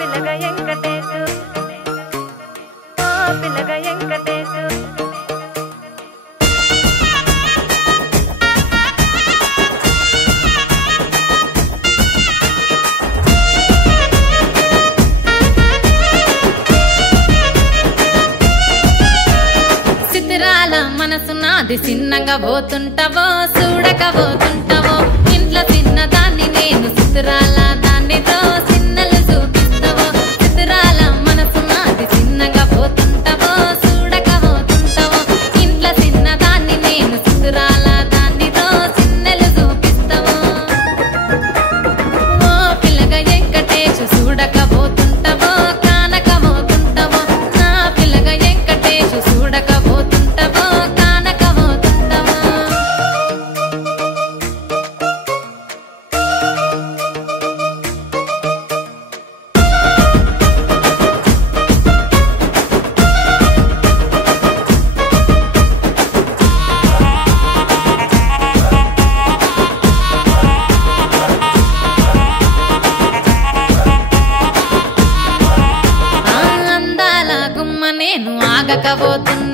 పిల్లగా వెంకటేశు ఓ పిల్లగా వెంకటేశు సిద్ధిరాల మనసు నాది చిన్నగా పోతుంటావో చూడక పోతుంటావో ఇంట్లో చిన్నదాన్ని నేను సిద్ధిరాల దాన్నితో చిన్నలు చూపిస్తావో సిద్ధిరాల మనసు నాది చిన్నగా పోతుంటావో చూడక పోతుంటావో ఇంట్లో చిన్నదాన్ని నేను సిద్ధిరాల దాన్నితో చిన్నలు చూపిస్తావో ఓ పిల్లగా వెంకటేశు చూడక పోతుంటావో కానక పోతుంటావో నా పిల్లగా వెంకటేశు చూడక పోతుంటావో కానక పోతుంటావో అందాల గుమ్మ నేను ఆగకపోతున్నా